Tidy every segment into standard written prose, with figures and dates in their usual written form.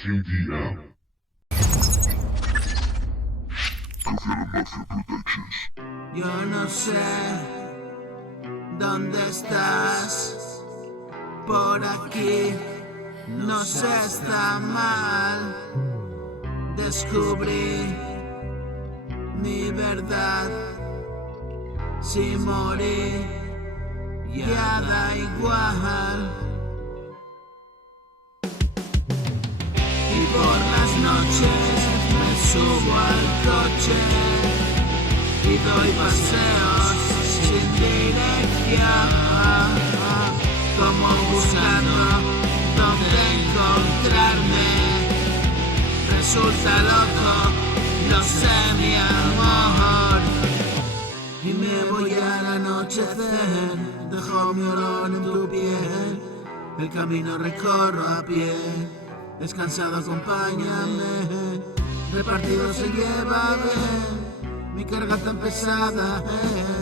KDM. Mafia Productions. Yo no sé dónde estás, por aquí no se está mal. Descubrí mi verdad, si morí ya da igual. Y por las noches me subo al coche y doy paseos sin dirección, como buscando dónde encontrarme. Resulta loco, no sé mi amor, y me voy al anochecer. Dejo mi olor en tu piel, el camino recorro a pie. Descansado acompáñame, repartido se lleva bien. Mi carga tan pesada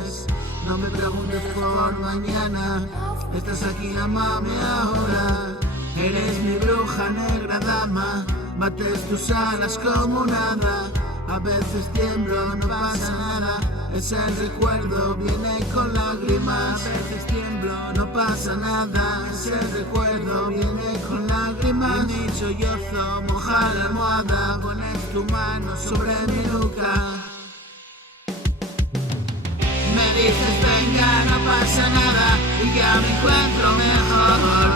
es, no me preguntes por mañana. Estás aquí, amame ahora. Eres mi bruja negra dama, bates tus alas como nada. A veces tiemblo, no pasa nada, es el recuerdo, viene con lágrimas. A veces tiemblo, no pasa nada, es el recuerdo, viene con lágrimas. Y mi sollozo moja la almohada, pones tu mano sobre mi nuca. Me dices venga, no pasa nada, y ya me encuentro mejor.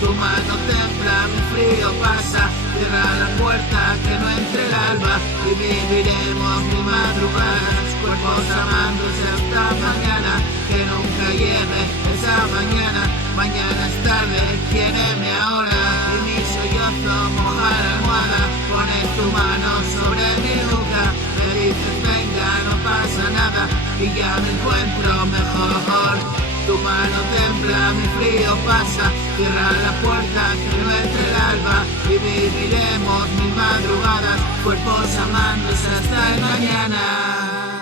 Tu mano templa, mi frío pasa, cierra la puerta que no entre el alba. Y viviremos mi madrugada, cuerpos amándose hasta mañana. Que nunca llegue esa mañana, mañana es tarde, quiéreme ahora. Y mi sollozo moja la almohada, pones tu mano sobre mi nuca. Me dices venga, no pasa nada, y ya me encuentro mejor. Tu mano templa, mi frío pasa, cierra la puerta que no entre el alba. Y viviremos mil madrugadas, cuerpos amándose hasta el mañana.